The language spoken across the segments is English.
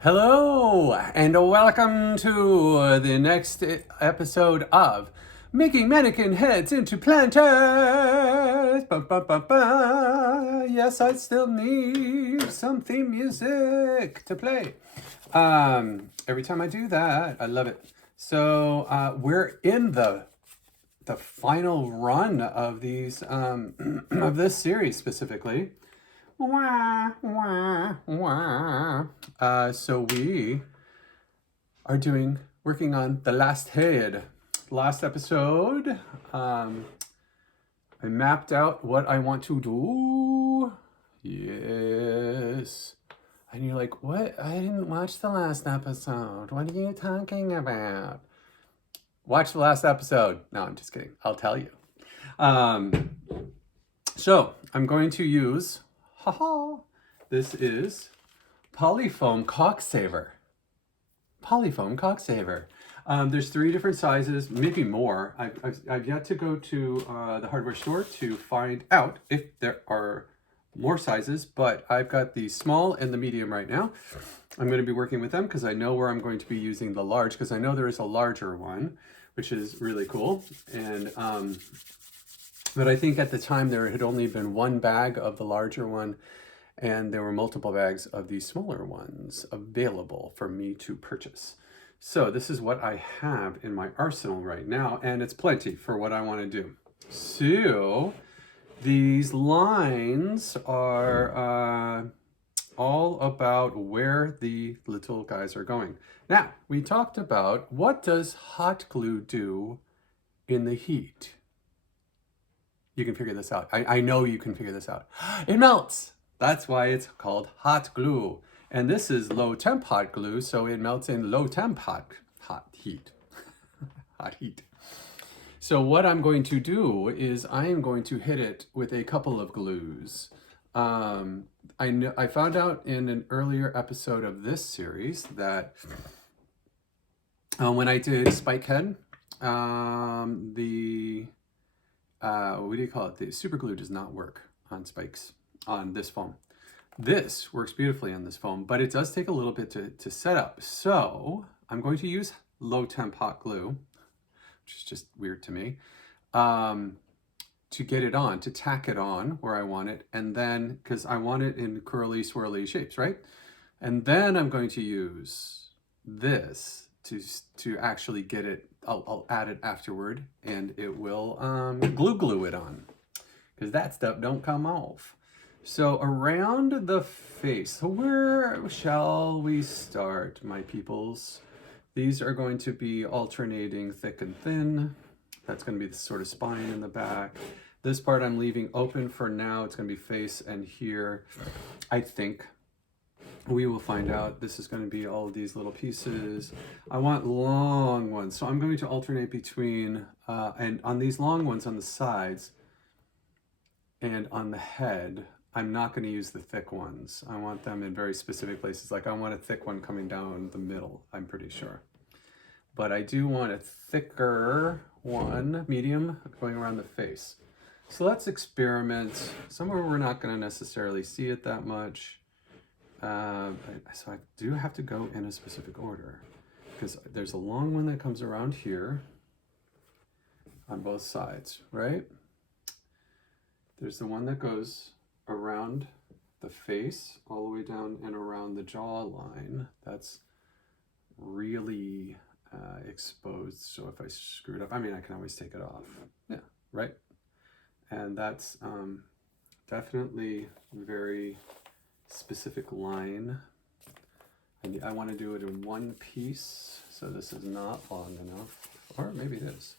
Hello, and welcome to the next episode of Making Mannequin Heads into Planters. Ba, ba, ba, ba. Yes, I still need some theme music to play. Every time I do that, I love it. So we're in the final run of these of this series specifically. Wah, wah, wah. So we are working on the last head. Last episode, I mapped out what I want to do. Yes. And you're like, what? I didn't watch the last episode. What are you talking about? Watch the last episode. No, I'm just kidding. I'll tell you. So I'm going to use, this is Polyfoam Caulk Saver. Polyfoam Caulk Saver. There's 3 different sizes, maybe more. I've yet to go to the hardware store to find out if there are more sizes, but I've got the small and the medium right now. I'm going to be working with them because I know where I'm going to be using the large, because I know there is a larger one, which is really cool. And but I think at the time there had only been one bag of the larger one, and there were multiple bags of the smaller ones available for me to purchase. So this is what I have in my arsenal right now, and it's plenty for what I want to do. So these lines are all about where the little guys are going. Now, we talked about what does hot glue do in the heat? You can figure this out. I know you can figure this out. It melts. That's why it's called hot glue. And this is low temp hot glue, so it melts in low temp hot heat. Hot heat. So what I'm going to do is I am going to hit it with a couple of glues. I found out in an earlier episode of this series that when I did Spike Head, what do you call it? The super glue does not work on spikes on this foam. This works beautifully on this foam, but it does take a little bit to set up. So I'm going to use low temp hot glue, which is just weird to me, to get it on, to tack it on where I want it. And then, because I want it in curly, swirly shapes, right? And then I'm going to use this to actually get it. I'll add it afterward, and it will glue it on, because that stuff don't come off. So around the face, so where shall we start, my peoples? These are going to be alternating thick and thin. That's going to be the sort of spine in the back. This part I'm leaving open for now. It's going to be face and here. I think we will find out. This is going to be all of these little pieces. I want long ones, so I'm going to alternate between, and on these long ones on the sides and on the head, I'm not going to use the thick ones. I want them in very specific places. Like I want a thick one coming down the middle, I'm pretty sure. But I do want a thicker one, medium, going around the face. So let's experiment. Somewhere we're not going to necessarily see it that much. So I do have to go in a specific order, because there's a long one that comes around here on both sides, right? There's the one that goes around the face all the way down and around the jawline. That's really exposed, so if I screw it up, I mean, I can always take it off. Yeah, right? And that's definitely very specific line. And I want to do it in one piece, so this is not long enough, or maybe it is.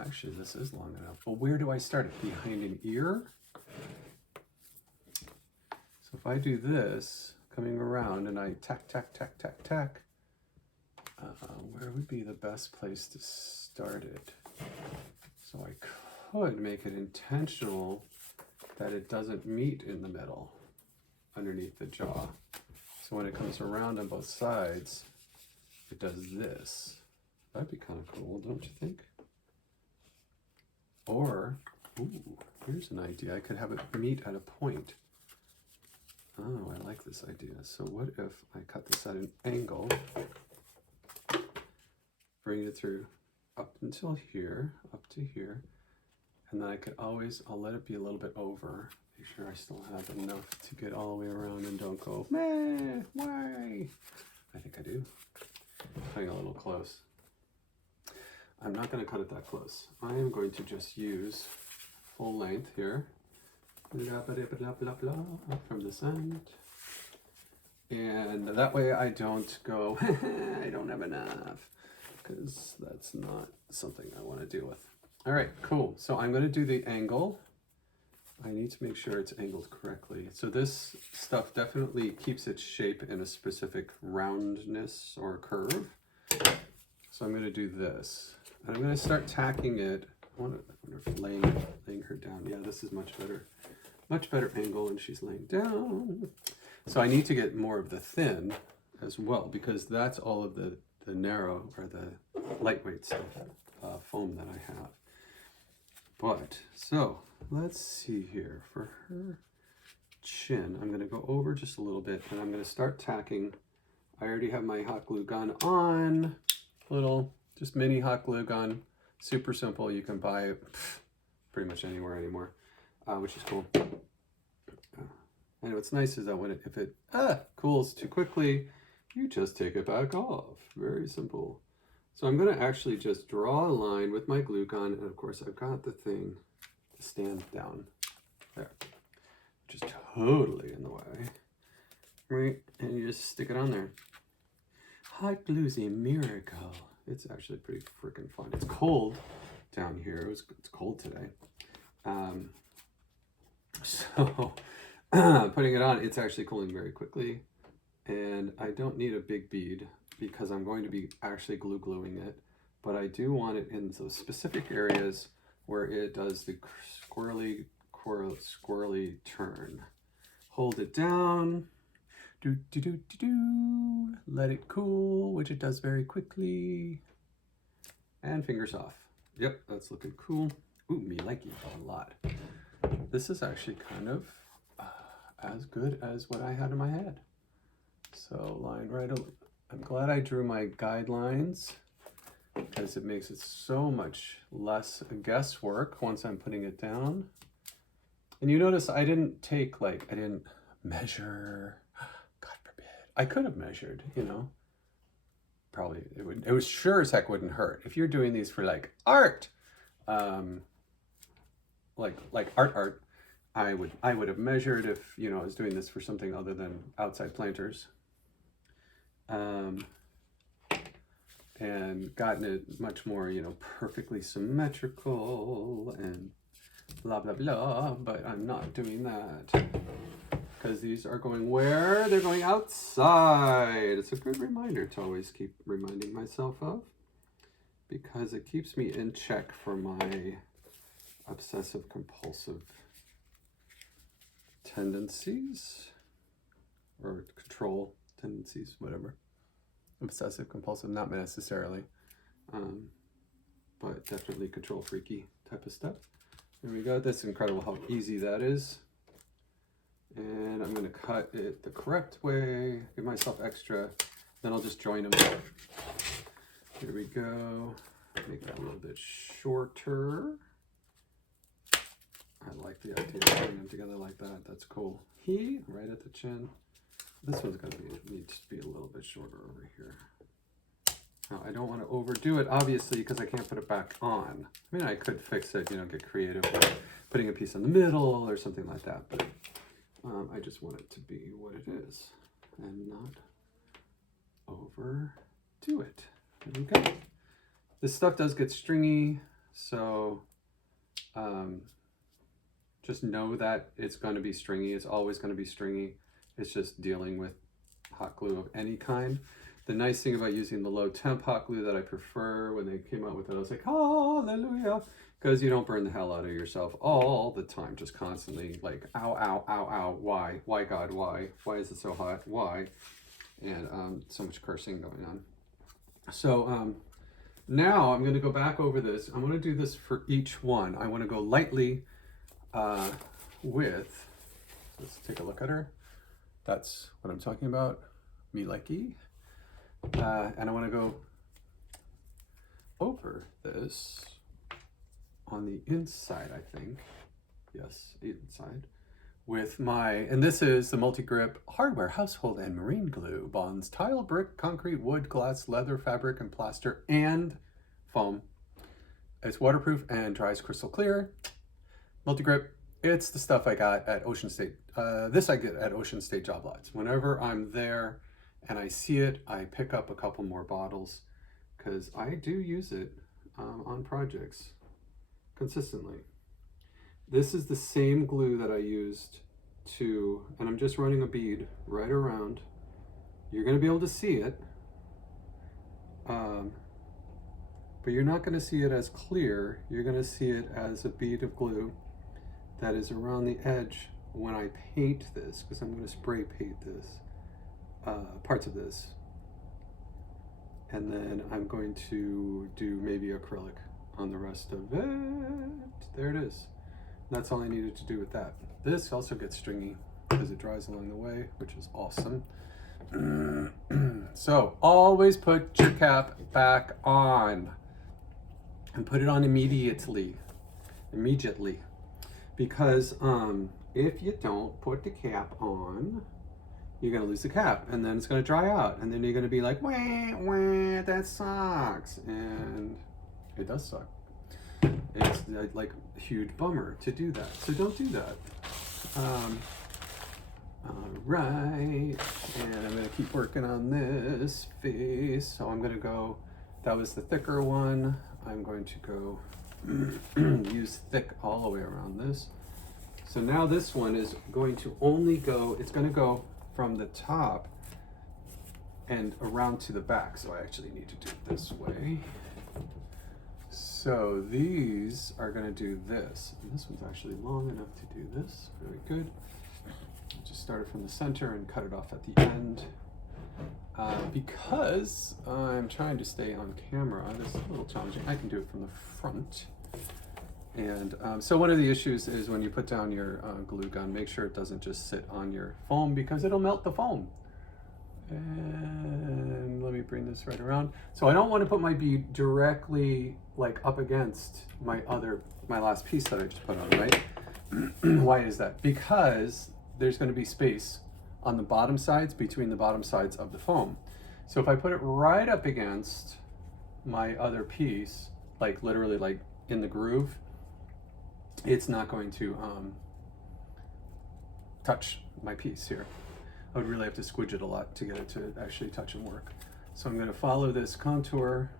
Actually, this is long enough. Well, where do I start it? Behind an ear? So if I do this, coming around, and I tack, tack, tack, tack, tack, where would be the best place to start it? So I could make it intentional that it doesn't meet in the middle, underneath the jaw. So when it comes around on both sides, it does this. That'd be kind of cool, don't you think? Or, ooh, here's an idea. I could have it meet at a point. Oh, I like this idea. So what if I cut this at an angle, bring it through up until here, up to here, and then I could always, I'll let it be a little bit over, make sure I still have enough to get all the way around and don't go, meh, why? I think I do. Cutting a little close. I'm not going to cut it that close. I am going to just use full length here. From this end. And that way I don't go, I don't have enough, because that's not something I want to deal with. All right, cool. So I'm going to do the angle. I need to make sure it's angled correctly. So this stuff definitely keeps its shape in a specific roundness or curve. So I'm going to do this. And I'm going to start tacking it. I wonder if laying her down. Yeah, this is much better. Much better angle when she's laying down. So I need to get more of the thin as well, because that's all of the narrow or the lightweight stuff, foam that I have. But, so let's see here. For her chin, I'm going to go over just a little bit and I'm going to start tacking. I already have my hot glue gun on. Little, just mini hot glue gun. Super simple. You can buy it pretty much anywhere anymore, which is cool. And what's nice is that if it cools too quickly, you just take it back off. Very simple. So I'm going to actually just draw a line with my glue gun, and of course I've got the thing to stand down there, which is totally in the way. Right, and you just stick it on there. Hot glue's a miracle. It's actually pretty freaking fun. It's cold down here. It's cold today. So putting it on, it's actually cooling very quickly. And I don't need a big bead because I'm going to be actually gluing it. But I do want it in those specific areas where it does the squirrely turn. Hold it down. Let it cool, which it does very quickly. And fingers off. Yep, that's looking cool. Ooh, me like it a lot. This is actually kind of as good as what I had in my head. So line right over. I'm glad I drew my guidelines because it makes it so much less guesswork once I'm putting it down. And you notice I didn't measure. God forbid. I could have measured, you know. Probably it was sure as heck wouldn't hurt. If you're doing these for like art, like art, I would have measured if, you know, I was doing this for something other than outside planters. And gotten it much more, you know, perfectly symmetrical and blah, blah, blah, but I'm not doing that because these are going where? They're going outside. It's a good reminder to always keep reminding myself of, because it keeps me in check for my obsessive compulsive tendencies or control tendencies, whatever. Obsessive compulsive, not necessarily, but definitely control freaky type of stuff. There we go. That's incredible how easy that is. And I'm going to cut it the correct way, give myself extra, then I'll just join them. Here we go. Make that a little bit shorter. I like the idea of putting them together like that. That's cool. Right at the chin. This one's going to need to be a little bit shorter over here. Now, I don't want to overdo it, obviously, because I can't put it back on. I mean, I could fix it, you know, get creative with putting a piece in the middle or something like that, but I just want it to be what it is and not overdo it. There we go. This stuff does get stringy, so just know that it's going to be stringy. It's always going to be stringy. It's just dealing with hot glue of any kind. The nice thing about using the low temp hot glue that I prefer, when they came out with it, I was like, hallelujah, because you don't burn the hell out of yourself all the time, just constantly like, ow, ow, ow, ow, why? Why, God, why? Why is it so hot? Why? And so much cursing going on. So now I'm going to go back over this. I'm going to do this for each one. I want to go lightly with, let's take a look at her. That's what I'm talking about. Me likey. And I want to go over this on the inside, I think. Yes, inside. With my, and this is the multi-grip hardware, household, and marine glue. Bonds tile, brick, concrete, wood, glass, leather, fabric, and plaster, and foam. It's waterproof and dries crystal clear. Multi-grip, it's the stuff I got at Ocean State. This I get at Ocean State job lots. Whenever I'm there and I see it, I pick up a couple more bottles because I do use it on projects consistently. This is the same glue that I used to, and I'm just running a bead right around. You're going to be able to see it, but you're not going to see it as clear. You're going to see it as a bead of glue that is around the edge when I paint this, because I'm going to spray paint this, parts of this. And then I'm going to do maybe acrylic on the rest of it. There it is. That's all I needed to do with that. This also gets stringy because it dries along the way, which is awesome. So always put your cap back on and put it on immediately, because if you don't put the cap on, you're gonna lose the cap, and then it's gonna dry out, and then you're gonna be like, wah, wah, that sucks, and it does suck. It's like a huge bummer to do that, so don't do that. All right, and I'm gonna keep working on this face. So I'm gonna go, that was the thicker one. I'm going to go use thick all the way around this. So now this one is going to only go, it's gonna go from the top and around to the back. So I actually need to do it this way. So these are going to do this. And this one's actually long enough to do this. Very good. Just start it from the center and cut it off at the end. Because I'm trying to stay on camera, this is a little challenging. I can do it from the front. And so one of the issues is when you put down your glue gun, make sure it doesn't just sit on your foam because it'll melt the foam. And let me bring this right around. So I don't want to put my bead directly like up against my last piece that I just put on, right? Why is that? Because there's going to be space on the bottom sides, between the bottom sides of the foam. So if I put it right up against my other piece, like literally like in the groove, it's not going to touch my piece here. I would really have to squidge it a lot to get it to actually touch and work. So I'm going to follow this contour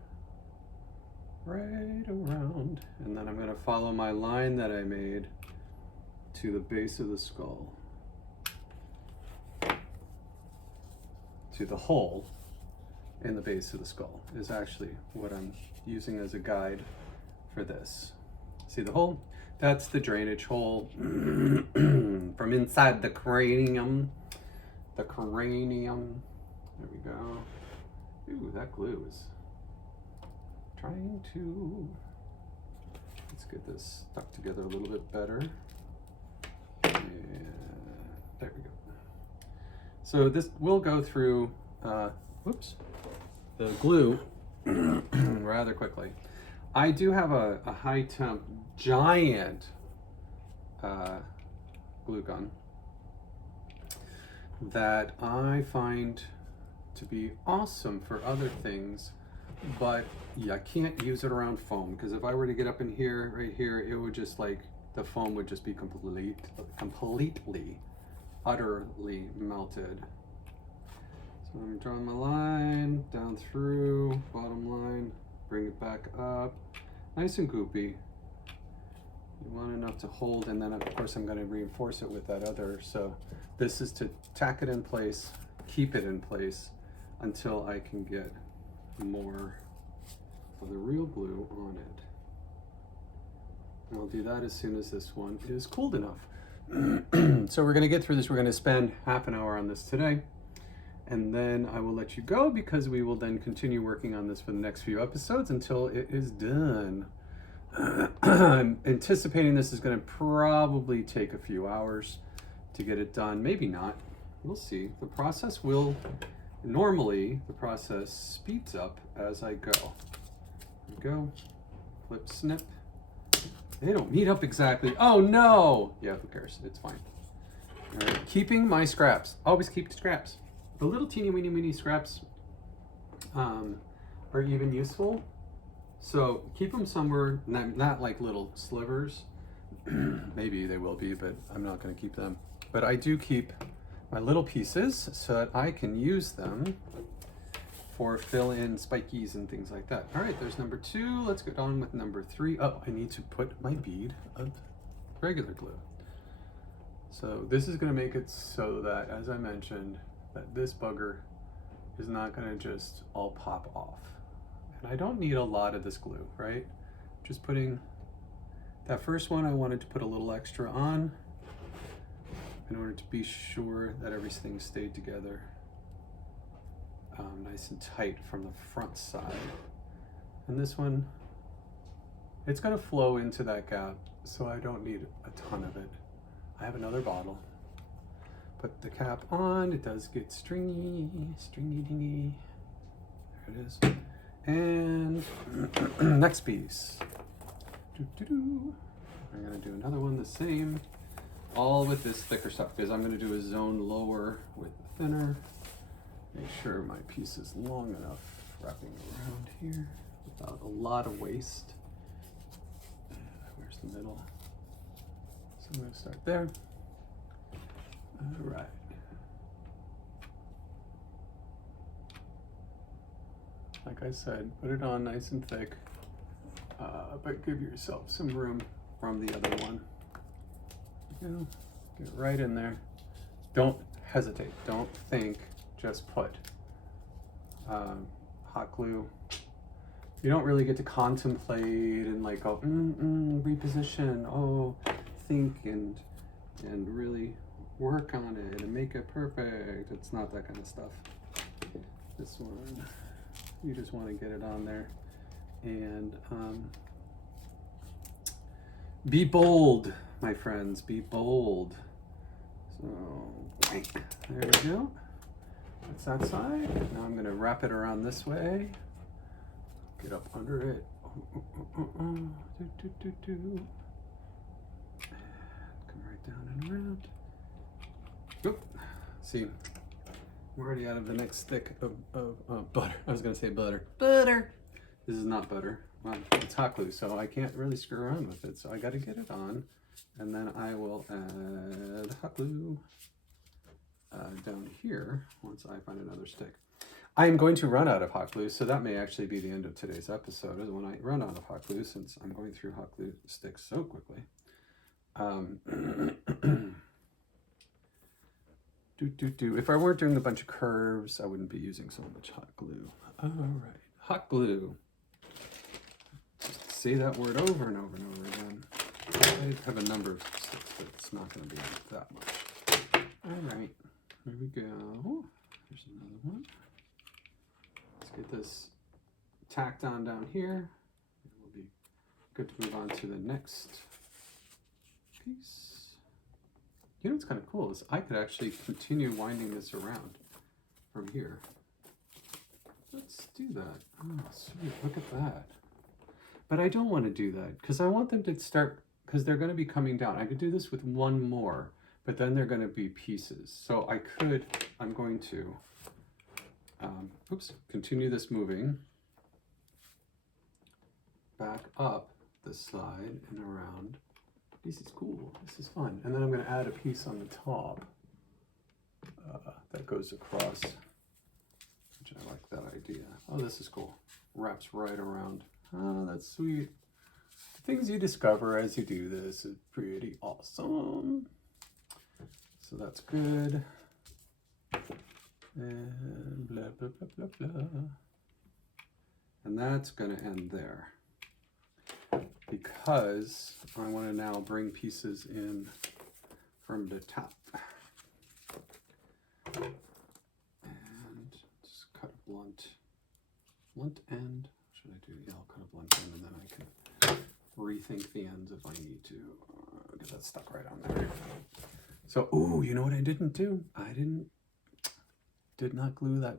right around, and then I'm going to follow my line that I made to the base of the skull, to the hole in the base of the skull is actually what I'm using as a guide for this. See the hole? That's the drainage hole from inside the cranium. The cranium. There we go. Ooh, that glue is trying to. Let's get this stuck together a little bit better. And there we go. So this will go through, whoops, the glue rather quickly. I do have a high temp giant glue gun that I find to be awesome for other things, but yeah, I can't use it around foam, because if I were to get up in here, right here, it would just like, the foam would just be completely, utterly melted. So I'm drawing my line down through, bottom line, bring it back up, nice and goopy. You want enough to hold, and then of course I'm going to reinforce it with that other. So this is to tack it in place, keep it in place until I can get more of the real glue on it. And I'll do that as soon as this one is cooled enough. So we're going to get through this. We're going to spend half an hour on this today, and then I will let you go, because we will then continue working on this for the next few episodes until it is done. I'm anticipating this is going to probably take a few hours to get it done. Maybe not. We'll see. The process will, normally the process speeds up as I go. There we go. Flip, snip. They don't meet up exactly. Oh no! Yeah, who cares? It's fine. All right, keeping my scraps. Always keep scraps. The little teeny weeny weeny scraps are even useful. So keep them somewhere, not like little slivers. Maybe they will be, but I'm not going to keep them. But I do keep my little pieces so that I can use them for fill-in spikies and things like that. All right, there's number 2. Let's get on with number 3. Oh, I need to put my bead of regular glue. So this is going to make it so that, as I mentioned, that this bugger is not going to just all pop off. And I don't need a lot of this glue, right? Just putting that first one, I wanted to put a little extra on in order to be sure that everything stayed together nice and tight from the front side. And this one, it's going to flow into that gap, so I don't need a ton of it. I have another bottle. Put the cap on, it does get stringy dingy. There it is. And next piece. I'm gonna do another one the same, all with this thicker stuff, because I'm gonna do a zone lower with the thinner. Make sure my piece is long enough, wrapping around here without a lot of waste. Where's the middle? So I'm gonna start there. All right. Like I said, put it on nice and thick, but give yourself some room from the other one. You know, get right in there. Don't hesitate. Don't think. Just put. Hot glue. You don't really get to contemplate and like go reposition. Oh, think and really work on it and make it perfect. It's not that kind of stuff. This one, you just want to get it on there and be bold, my friends. Be bold. So there we go. That's that side. Now I'm going to wrap it around this way. Get up under it. Come right down and around. Oop. See, we're already out of the next stick of butter. I was going to say butter. Butter! This is not butter. Well, it's hot glue, so I can't really screw around with it. So I got to get it on, and then I will add hot glue down here once I find another stick. I am going to run out of hot glue, so that may actually be the end of today's episode, is when I run out of hot glue, since I'm going through hot glue sticks so quickly. If I weren't doing a bunch of curves, I wouldn't be using so much hot glue. All right, hot glue. Just say that word over and over and over again. I have a number of sticks, but it's not going to be that much. All right, here we go. Here's another one. Let's get this tacked on down here. We'll be good to move on to the next piece. You know what's kind of cool is I could actually continue winding this around from here. Let's do that. Oh, sweet, look at that. But I don't want to do that because I want them to start, because they're going to be coming down. I could do this with one more, but then they're going to be pieces. So I'm going to, continue this moving back up the side and around. This is cool. This is fun. And then I'm going to add a piece on the top that goes across, which I like that idea. Oh, this is cool. Wraps right around. Oh, that's sweet. The things you discover as you do this is pretty awesome. So that's good. And blah, blah, blah, blah, blah. And that's going to end there, because I want to now bring pieces in from the top. And just cut a blunt end. What should I do? Yeah, I'll cut a blunt end and then I can rethink the ends if I need to. Get that stuck right on there. So, oh, you know what I didn't do? I did not glue that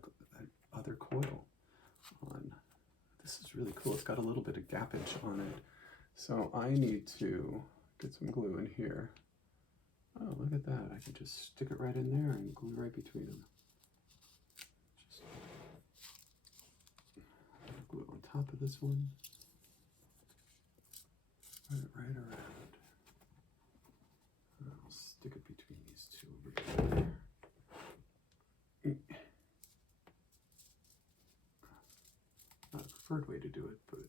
other coil on. This is really cool. It's got a little bit of gappage on it. So I need to get some glue in here. Oh, look at that. I can just stick it right in there and glue right between them. Just glue on top of this one. Put it right around. I'll stick it between these two over here. Not a preferred way to do it, but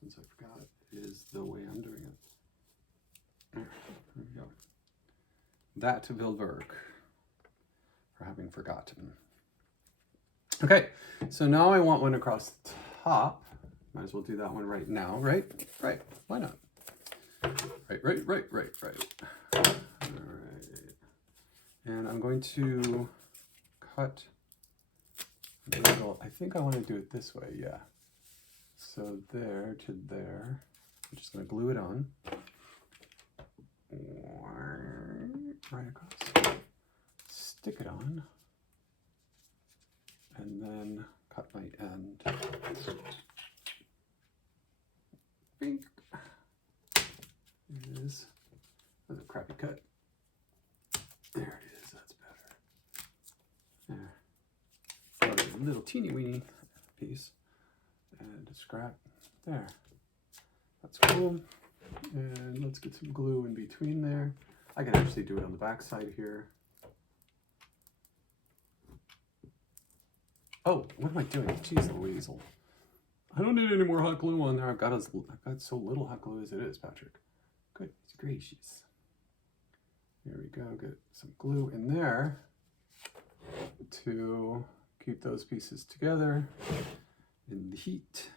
since I forgot, it is the way I'm doing it. There we go. That will work for having forgotten. Okay, so now I want one across the top. Might as well do that one right now, right? Right, why not? Right. All right. And I'm going to cut a little, I think I want to do it this way, yeah. So there to there. I'm just going to glue it on. Right across. Stick it on. And then cut my end. Bink. It is. That's a crappy cut. There it is. That's better. There. A little teeny weeny piece. And a scrap. There. That's cool. And let's get some glue in between there. I can actually do it on the back side here. Oh, what am I doing? Jeez Louise. I don't need any more hot glue on there. I've got so little hot glue as it is, Patrick. Goodness gracious. Here we go. Get some glue in there to keep those pieces together in the heat.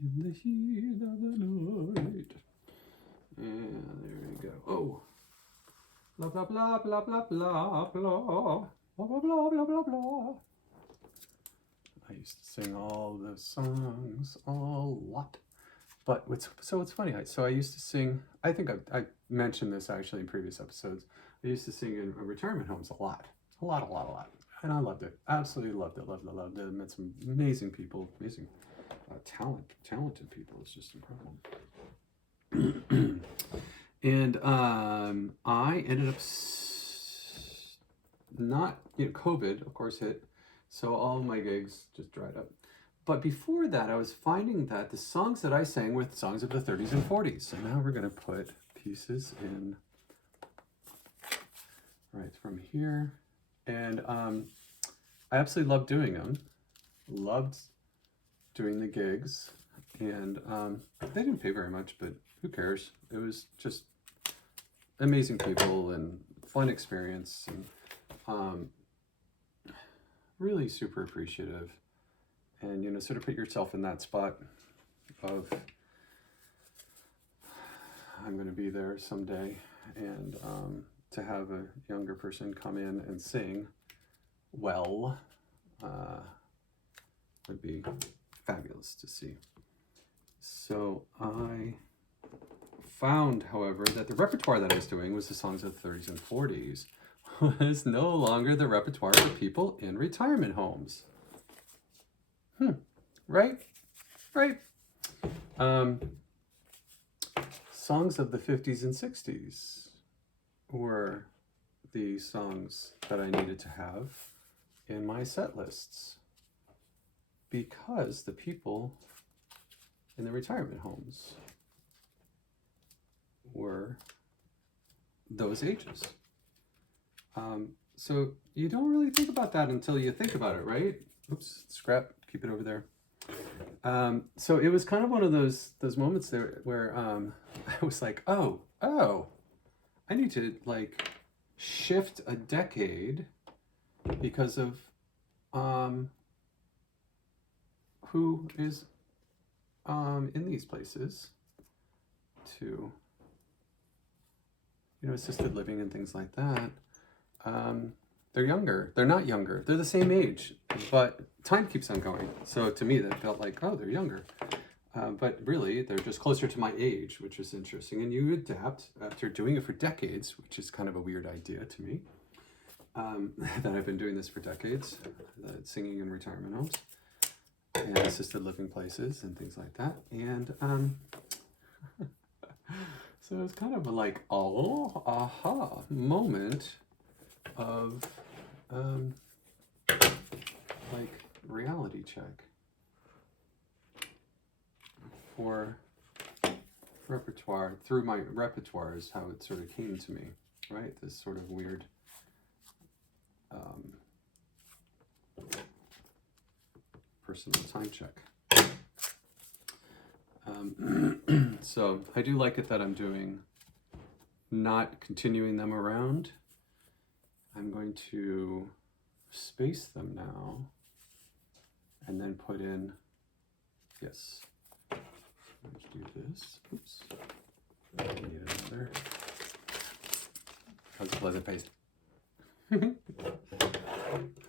In the heat of the night. And there we go. Oh. Blah, blah, blah, blah, blah, blah, blah. Blah, blah, blah, blah, blah, blah. I used to sing all the songs a lot. But it's funny. So I used to sing, I think I mentioned this actually in previous episodes. I used to sing in retirement homes a lot. And I loved it. Absolutely loved it. Loved it. I met some amazing people, amazing talented people. It's just incredible. And I ended up COVID, of course, hit. So all my gigs just dried up. But before that, I was finding that the songs that I sang were songs of the 30s and 40s. So now we're going to put pieces in right from here. And I absolutely loved doing them. Loved doing the gigs. And they didn't pay very much, but who cares? It was just amazing people and fun experience. And really super appreciative. And, sort of put yourself in that spot of, I'm going to be there someday. And to have a younger person come in and sing well would be fabulous to see. So I found, however, that the repertoire that I was doing was the songs of the 30s and 40s was no longer the repertoire for people in retirement homes. Right? Songs of the 50s and 60s were the songs that I needed to have in my set lists because the people in the retirement homes were those ages. So you don't really think about that until you think about it, right? Oops, scrap, keep it over there. So it was kind of one of those moments there where I was like, oh, I need to shift a decade because of who is in these places to assisted living and things like that. They're younger. They're not younger. They're the same age, but time keeps on going. So to me, that felt like, oh, they're younger. But really, they're just closer to my age, which is interesting. And you adapt after doing it for decades, which is kind of a weird idea to me. That I've been doing this for decades, singing in retirement homes and assisted living places and things like that. And so it's kind of a like, oh, aha moment of like reality check for repertoire. Through my repertoire is how it sort of came to me, right? This sort of weird personal time check. So I do like it that I'm doing, not continuing them around. I'm going to space them now and then put in, yes, let's do this. Oops, I need another. How's pleasant paste?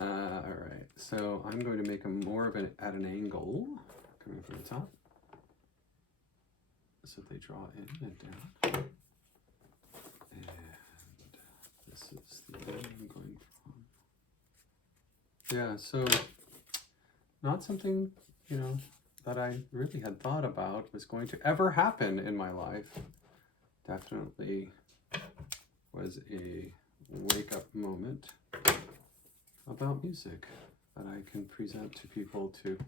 All right, so I'm going to make them more of at an angle, coming from the top, so they draw in and down. And this is the way I'm going from. Yeah, so not something, you know, that I really had thought about was going to ever happen in my life. Definitely was a wake-up moment about music that I can present to people to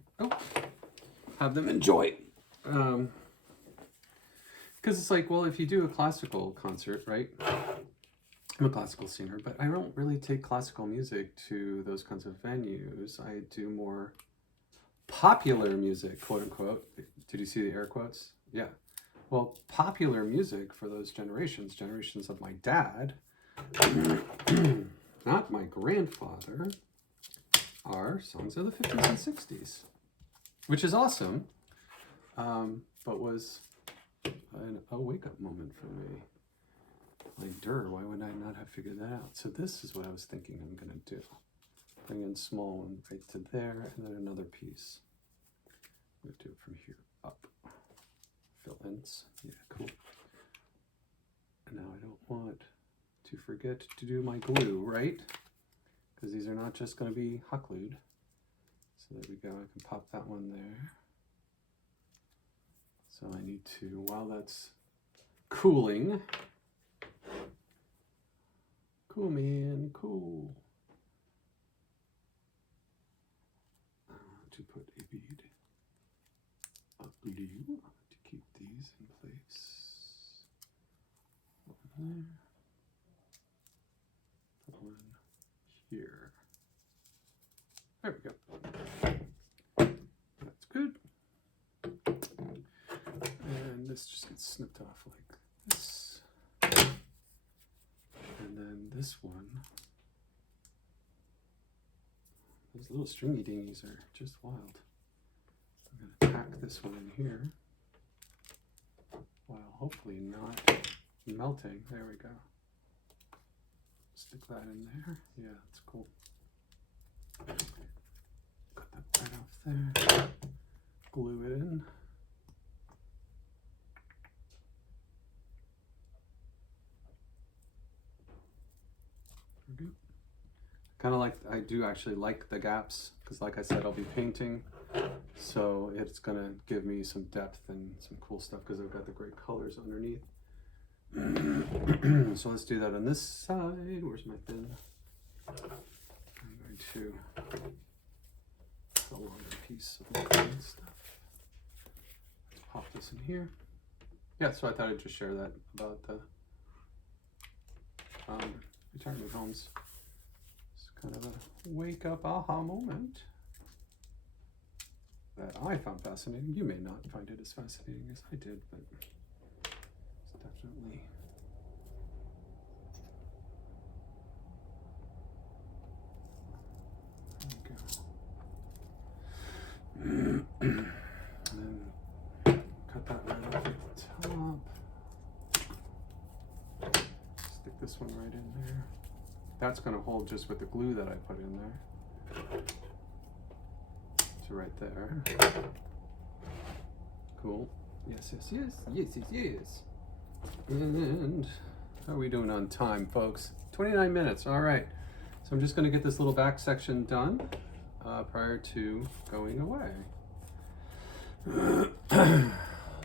have them enjoy. Because it's like, well, if you do a classical concert, right? I'm a classical singer, but I don't really take classical music to those kinds of venues. I do more popular music, quote unquote. Did you see the air quotes? Yeah. Well, popular music for those generations of my dad, not my grandfather, are songs of the 50s and 60s, which is awesome, but was a wake-up moment for me. Like, why would I not have figured that out? So this is what I was thinking I'm going to do. Bring in small one right to there, and then another piece. I'm going to do it from here up. Fill-ins. Yeah, cool. And now I don't want to forget to do my glue, right? Because these are not just going to be hot glued. So there we go. I can pop that one there. So I need to, while that's cooling, cool man, cool. To put a bead of glue to keep these in place. One there. Put one here. There we go. That's good. And this just gets snipped off like this. And then this one, those little stringy dingies are just wild. I'm going to tack this one in here while hopefully not melting. There we go. Stick that in there. Yeah, that's cool. Cut that right off there. Glue it in. Good. Kind of like, I do actually like the gaps because like I said, I'll be painting, so it's gonna give me some depth and some cool stuff because I've got the great colors underneath. So let's do that on this side. Where's my bin? I'm going to a longer piece of the green stuff. Let's pop this in here. Yeah, so I thought I'd just share that about the retirement homes. It's kind of a wake up aha moment that I found fascinating. You may not find it as fascinating as I did, but it's definitely there we go. And then cut that right off at the top. Stick this one right in there. That's going to hold just with the glue that I put in there. So right there. Cool. Yes, yes, yes, yes, yes, yes. And how are we doing on time, folks? 29 minutes, all right. So I'm just gonna get this little back section done prior to going away.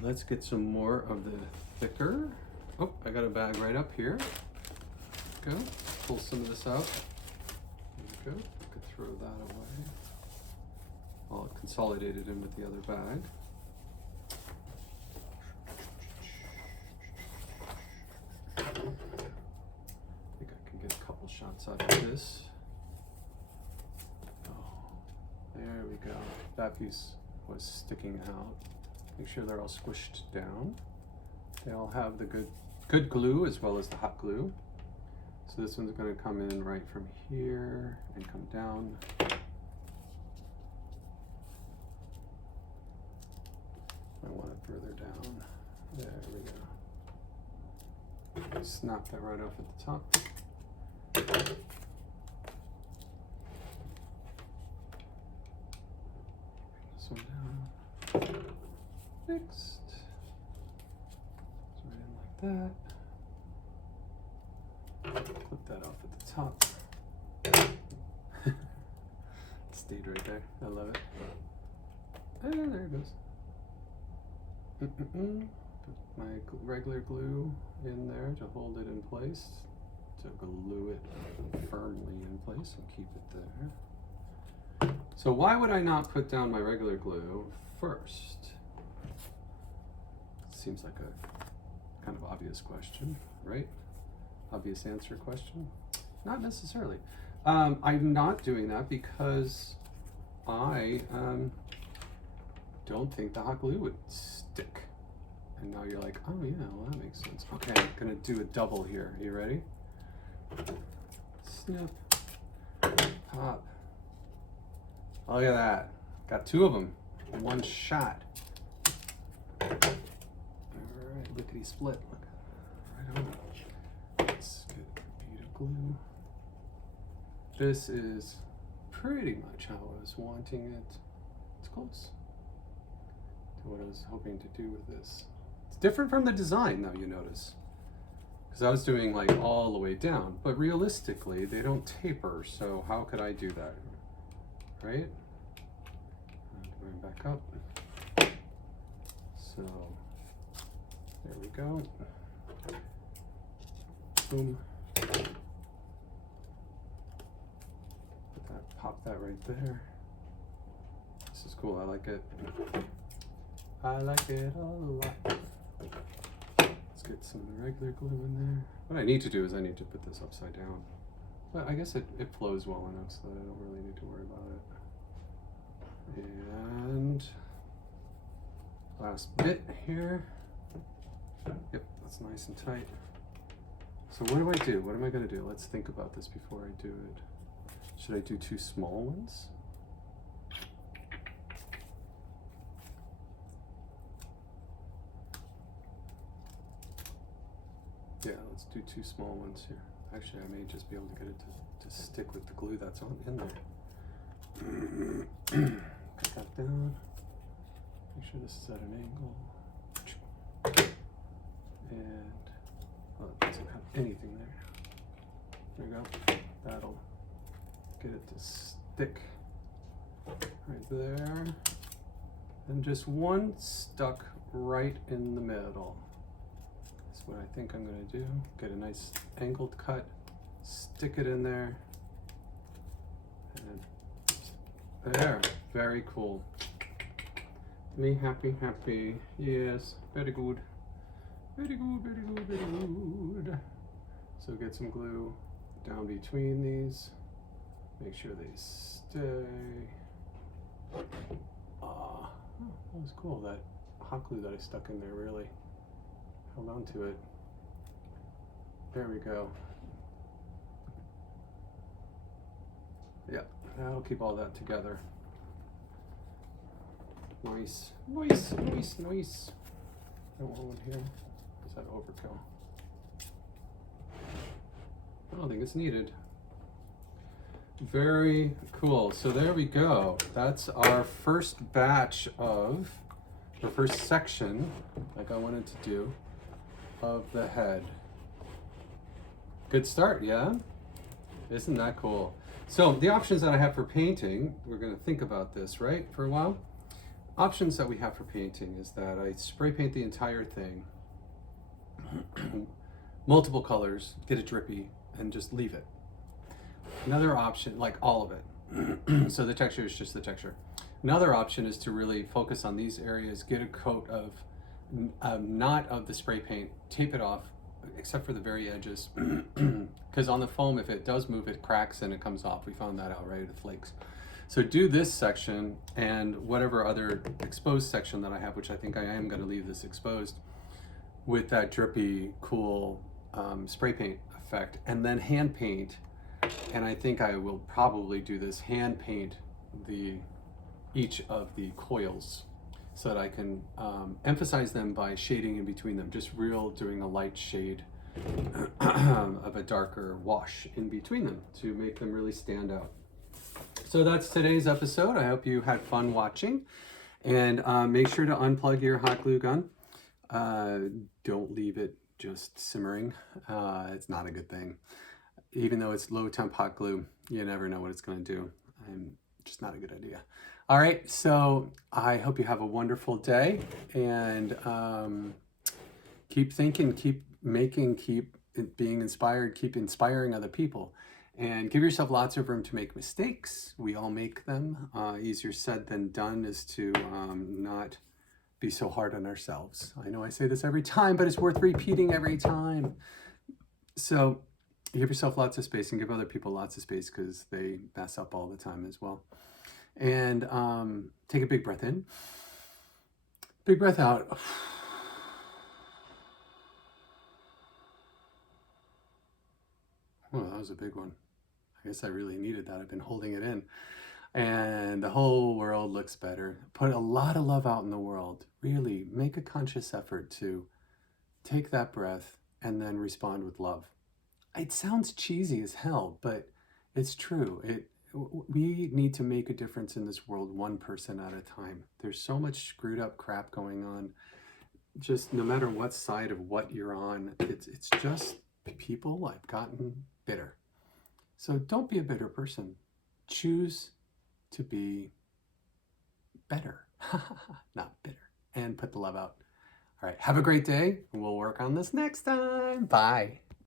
Let's get some more of the thicker. Oh, I got a bag right up here. Go, pull some of this out. There we go, I could throw that away. I'll consolidate it in with the other bag. I think I can get a couple shots out of this. Oh, there we go. That piece was sticking out. Make sure they're all squished down. They all have the good glue as well as the hot glue. So this one's going to come in right from here and come down. I want it further down. There we go. Snap that right off at the top. This one down. Fixed. It's right in like that. Clip that off at the top. It stayed right there. I love it. And there it goes. Put my regular glue in there to hold it in place, to glue it firmly in place and keep it there. So why would I not put down my regular glue first? Seems like a kind of obvious question, right? Obvious answer question? Not necessarily. I'm not doing that because I don't think the hot glue would stick. And now you're like, oh yeah, well that makes sense. Okay, I'm gonna do a double here. Are you ready? Snip, pop. Look at that. Got two of them in one shot. All right, lickety split. Look, right on. Let's get a bead of glue. This is pretty much how I was wanting it. It's close to what I was hoping to do with this. It's different from the design though, you notice. Because I was doing like all the way down, but realistically they don't taper, so how could I do that? Right? Bring back up. So there we go. Boom. Pop that right there. This is cool, I like it. I like it a lot. Let's get some regular glue in there. What I need to do is I need to put this upside down. But I guess it flows well enough so that I don't really need to worry about it. And last bit here. Yep, that's nice and tight. So what do I do? What am I gonna do? Let's think about this before I do it. Should I do two small ones? Yeah, let's do two small ones here. Actually, I may just be able to get it to stick with the glue that's on in there. Put that down. Make sure this is at an angle. And, well, it doesn't have anything there. There we go. That'll get it to stick right there. And just one stuck right in the middle. That's what I think I'm gonna do. Get a nice angled cut, stick it in there, and there, very cool. Me happy, happy, yes, very good. Very good, very good, very good. So get some glue down between these. Make sure they stay. That was cool. That hot glue that I stuck in there really held on to it. There we go. Yeah, that'll keep all that together. Nice, nice, nice, nice. I want one here. Is that overkill? I don't think it's needed. Very cool. So there we go. That's our first batch of the first section, like I wanted to do, of the head. Good start, yeah? Isn't that cool? So the options that I have for painting, we're going to think about this, right, for a while. Options that we have for painting is that I spray paint the entire thing, multiple colors, get it drippy, and just leave it. Another option, like all of it, so the texture is just the texture. Another option is to really focus on these areas, get a coat of, not of the spray paint, tape it off, except for the very edges, because on the foam, if it does move, it cracks and it comes off. We found that out, right? It flakes. So do this section and whatever other exposed section that I have, which I think I am going to leave this exposed, with that drippy, cool spray paint effect, and then hand paint. And I think I will probably do this, hand paint each of the coils so that I can emphasize them by shading in between them, just doing a light shade of a darker wash in between them to make them really stand out. So that's today's episode. I hope you had fun watching, and make sure to unplug your hot glue gun. Don't leave it just simmering. It's not a good thing. Even though it's low temp hot glue, you never know what it's going to do. Just not a good idea. All right, so I hope you have a wonderful day, and keep thinking, keep making, keep being inspired, keep inspiring other people, and give yourself lots of room to make mistakes. We all make them. Easier said than done is to not be so hard on ourselves. I know I say this every time, but it's worth repeating every time. So give yourself lots of space and give other people lots of space, because they mess up all the time as well. And take a big breath in, big breath out. Oh, that was a big one. I guess I really needed that. I've been holding it in. And the whole world looks better. Put a lot of love out in the world. Really make a conscious effort to take that breath and then respond with love. It sounds cheesy as hell, but it's true. We need to make a difference in this world, one person at a time. There's so much screwed up crap going on. Just no matter what side of what you're on, it's just people have gotten bitter. So don't be a bitter person. Choose to be better, not bitter, and put the love out. All right, have a great day. We'll work on this next time. Bye.